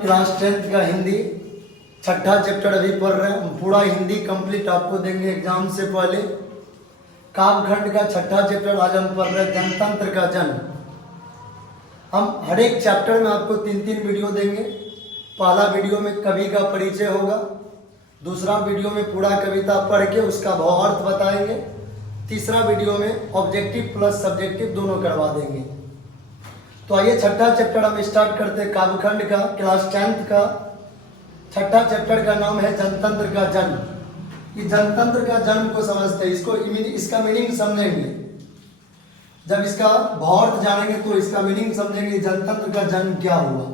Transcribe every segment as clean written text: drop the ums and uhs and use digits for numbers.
Class 10th का हिंदी छठा chapter अभी पढ़ रहे हैं। हम पूरा हिंदी कंप्लीट आपको देंगे एग्जाम से पहले। काव्यखंड का छठा चैप्टर आज हम पढ़ रहे हैं, जनतंत्र का जन्म। हम हर एक चैप्टर में आपको 3-3 वीडियो देंगे। पहला वीडियो में कवि का परिचय होगा, दूसरा वीडियो में पूरा कविता पढ़ के उसका भावार्थ बताएंगे, तीसरा वीडियो में ऑब्जेक्टिव प्लस सब्जेक्टिव दोनों करवा देंगे। तो आइए छठा चैप्टर हम स्टार्ट करते हैं। काव्यखंड का क्लास 10th का छठा चैप्टर का नाम है जनतंत्र का जन्म। ये जनतंत्र का जन्म को समझते हैं, इसका मीनिंग समझेंगे। जब इसका भावार्थ जानेंगे तो इसका मीनिंग समझेंगे। जनतंत्र का जन्म क्या हुआ।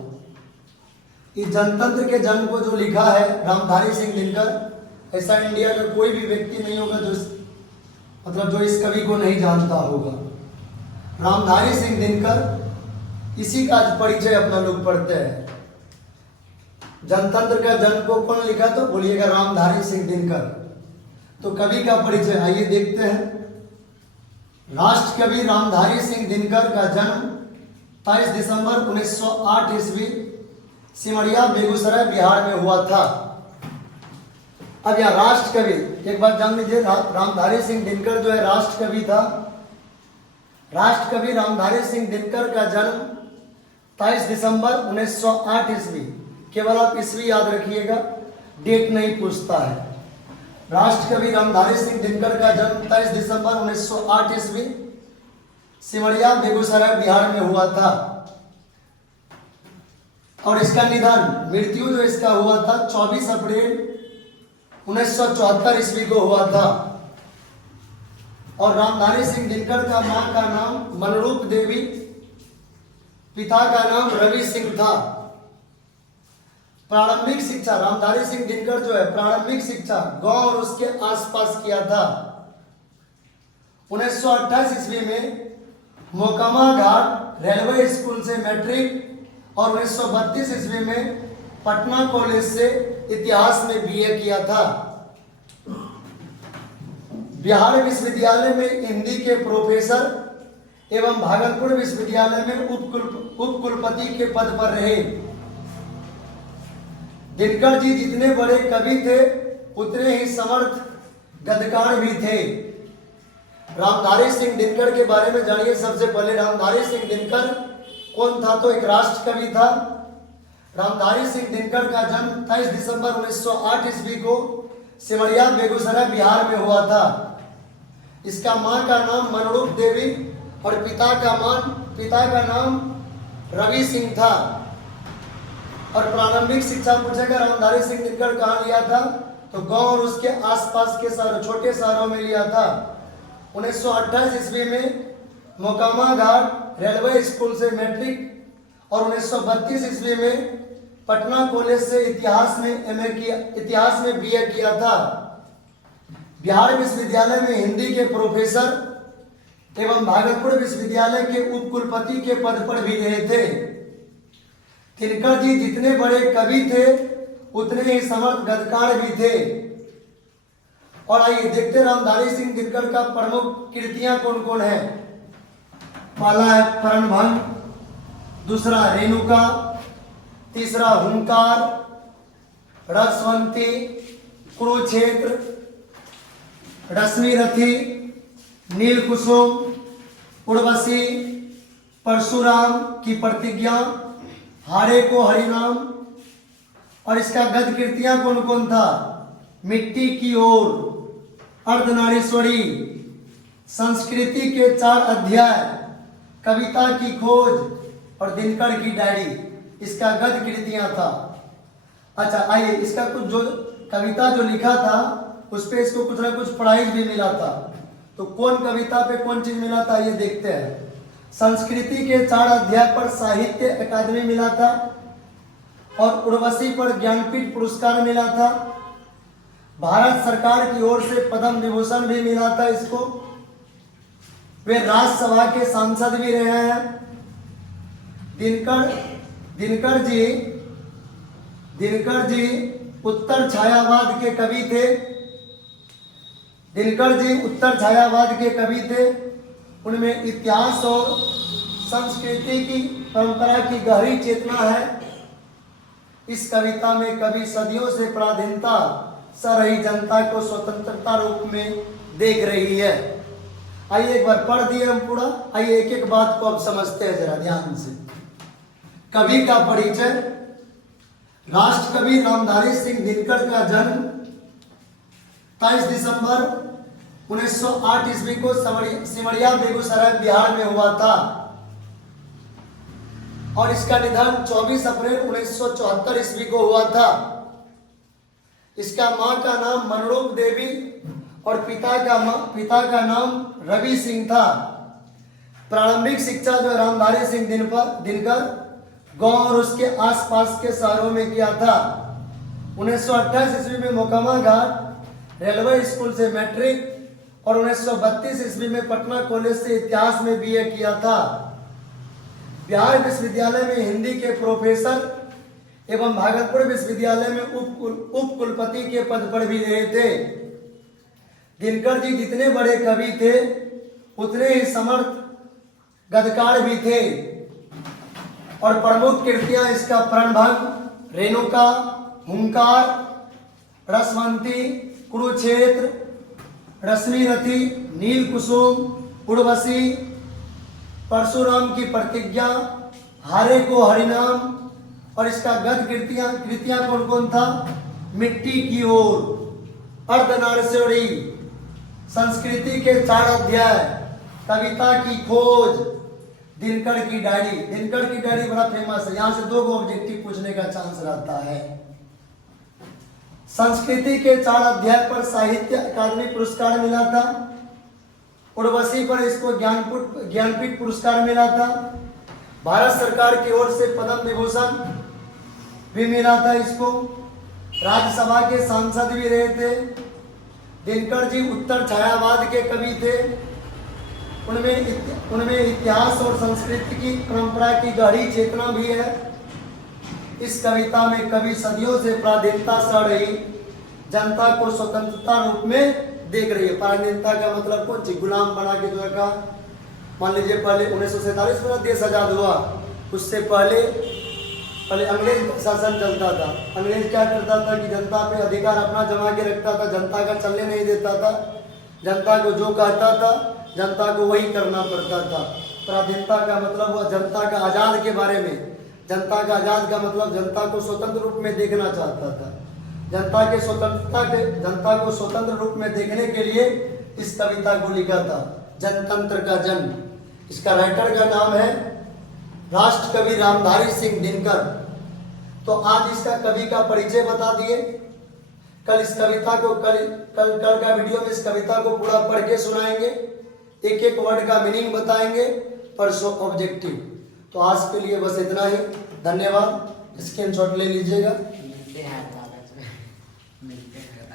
इस जनतंत्र के जन्म को जो लिखा है रामधारी सिंह दिनकर, ऐसा इंडिया में कोई भी व्यक्ति नहीं होगा जो इस कवि को नहीं जानता होगा। रामधारी सिंह दिनकर, इसी का आज परिचय अपना लोग पढ़ते हैं। जनतंत्र का जन्म को कौन लिखा तो बोलिएगा रामधारी सिंह दिनकर। तो कवि का परिचय आइए देखते हैं। राष्ट्र कवि रामधारी सिंह दिनकर का जन्म 22 दिसंबर 1908 ईस्वी सिमरिया बेगूसराय बिहार में हुआ था। अब यह राष्ट्र कवि एक बात जान लीजिए, रामधारी सिंह दिनकर जो है राष्ट्र कवि था। राष्ट्र कवि रामधारी सिंह दिनकर का जन्म 22 दिसंबर 1908 ईस्वी, केवल आप ईस्वी याद रखिएगा, डेट नहीं पूछता है। राष्ट्र कवि रामधारी सिंह दिनकर का जन्म 23 दिसंबर 1908 ईस्वी सिमरिया बेगूसराय बिहार में हुआ था। और इसका निधन, मृत्यु जो इसका हुआ था 24 अप्रैल 1974 ईस्वी को हुआ था। और रामधारी सिंह दिनकर का मां का नाम मनरूप देवी, पिता का नाम रवि सिंह था। प्रारंभिक शिक्षा रामधारी सिंह दिनकर जो है प्रारंभिक शिक्षा गांव और उसके आसपास किया था। 1928 ईस्वी में मोकामा घाट रेलवे स्कूल से मैट्रिक और 1932 ईस्वी में पटना कॉलेज से इतिहास में बीए किया था। बिहार विश्वविद्यालय में हिंदी के प्रोफेसर एवं भागलपुर विश्वविद्यालय में उपकुलपति के पद पर रहे। दिनकर जी जितने बड़े कवि थे उतने ही समर्थ गद्यकार भी थे। रामधारी सिंह दिनकर के बारे में जानिए। सबसे पहले रामधारी सिंह दिनकर कौन था तो एक राष्ट्र कवि था। रामधारी सिंह दिनकर का जन्म 23 दिसंबर 1908 ईस्वी को सिमरिया बेगूसराय बिहार में हुआ था। इसका मां का नाम मनरूप देवी और पिता का नाम रवि सिंह था। और प्रारंभिक शिक्षा पूछेगा रामधारी सिंह दिनकर कहाँ लिया था तो गांव और उसके आसपास के शहरों, छोटे शहरों में लिया था। 1928 ईस्वी में मोकामा घाट रेलवे स्कूल से मैट्रिक और 1932 ईस्वी में पटना कॉलेज से इतिहास में बीए किया था। बिहार विश्वविद्यालय में हिंदी के प्रोफेसर एवं भागलपुर विश्वविद्यालय के उपकुलपति के पद पर भी रहे थे। दिनकर जी जितने बड़े कवि थे उतने ही समर्थ गद्यकार भी थे। और आइए देखते रामधारी सिंह दिनकर का प्रमुख कृतियां कौन कौन है। पहला है प्रणभंग, दूसरा रेणुका, तीसरा हुंकार, रसवंती, कुरुक्षेत्र, रश्मिरथी, नील कुसुम, उर्वशी, परशुराम की प्रतिज्ञा, हारे को हरिनाम। और इसका गद्य कृतियां कौन कौन था। मिट्टी की ओर, अर्धनारीश्वरी, संस्कृति के 4 अध्याय, कविता की खोज और दिनकर की डायरी, इसका गद्य कृतियां था। अच्छा आइए इसका कुछ जो कविता जो लिखा था उस पे इसको कुछ ना कुछ प्राइज भी मिला था। तो कौन कविता पे कौन चीज मिला था ये देखते हैं। संस्कृति के 4 अध्याय पर साहित्य अकादमी मिला था और उर्वशी पर ज्ञानपीठ पुरस्कार मिला था। भारत सरकार की ओर से पद्म विभूषण भी मिला था इसको। वे राज्यसभा के सांसद भी रहे हैं। दिनकर जी उत्तर छायावाद के कवि थे। उनमें इतिहास और संस्कृति की परंपरा की गहरी चेतना है। इस कविता में कवि सदियों से पराधीनता सह रही जनता को स्वतंत्रता रूप में देख रही है। आइए एक बार पढ़ दिए हम पूरा, आइए एक एक बात को अब समझते हैं जरा ध्यान से। कवि का परिचय। राष्ट्र कवि रामधारी सिंह दिनकर का जन्म 23 दिसंबर 1908 ईस्वी को सिमरिया बेगूसराय बिहार में हुआ था और इसका निधन 24 अप्रैल 1974 ईस्वी को हुआ था। इसका मां का नाम मनरूप देवी और पिता का नाम रवि सिंह था। प्रारंभिक शिक्षा जो रामधारी सिंह दिनकर गांव और उसके आसपास के शहरों में किया था। 1928 ईस्वी में मोकामा घाट रेलवे स्कूल से मैट्रिक और 1932 ईस्वी में पटना कॉलेज से इतिहास में बीए किया था। बिहार विश्वविद्यालय में हिंदी के प्रोफेसर एवं भागलपुर विश्वविद्यालय में उप कुलपति के पद पर भी रहे थे। दिनकर जी जितने बड़े कवि थे उतने ही समर्थ गद्यकार भी थे और प्रमुख कृतियां इसका प्रणभंग, रेणुका, हुंकार, रसवंती, कुरुक्षेत्र, रश्मिरथी, नील कुसुम, उर्वशी, परशुराम की प्रतिज्ञा, हारे को हरिनाम और इसका गद्य कृतियां कौन कौन था? मिट्टी की ओर, अर्धनारीश्वरी, संस्कृति के 4 अध्याय, कविता की खोज, दिनकर की डायरी। दिनकर की डायरी बड़ा फेमस है, यहां से 2 ऑब्जेक्टिव पूछने का चांस रहता है। संस्कृति के 4 अध्याय पर साहित्य अकादमी पुरस्कार मिला था। उर्वशी पर इसको ज्ञानपीठ पुरस्कार मिला था। भारत सरकार की ओर से पद्म विभूषण भी मिला था इसको। राज्यसभा के सांसद भी रहे थे। दिनकर जी उत्तर छायावाद के कवि थे। उनमें इतिहास और संस्कृति की परंपरा की गहरी चेतना भी है। इस कविता में कवि सदियों से पराधीनता सह रही जनता को स्वतंत्रता रूप में देख रही है। पराधीनता का मतलब कौन सी? गुलाम बना के जो का, मान लीजिए पहले 1947 में देश आजाद हुआ, उससे पहले अंग्रेज शासन चलता था। अंग्रेज क्या करता था कि जनता पे अधिकार अपना जमा के रखता था, जनता का चलने नहीं देता था। जनता को जो कहता था जनता को वही करना पड़ता था। पराधीनता का मतलब हुआ जनता का आजाद के बारे में। जनता का आजाद का मतलब जनता को स्वतंत्र रूप में देखना चाहता था। जनता को स्वतंत्र रूप में देखने के लिए इस कविता को लिखा था। जनतंत्र का जन्म। इसका राइटर का नाम है राष्ट्र कवि रामधारी सिंह दिनकर। तो आज इसका कवि का परिचय बता दिए। कल इस कविता को कल का वीडियो में इस कविता को पूरा पढ़ के सुनाएंगे, एक एक वर्ड का मीनिंग बताएंगे, परसों ऑब्जेक्टिव। तो आज के लिए बस इतना ही। धन्यवाद। स्क्रीनशॉट ले लीजिएगा।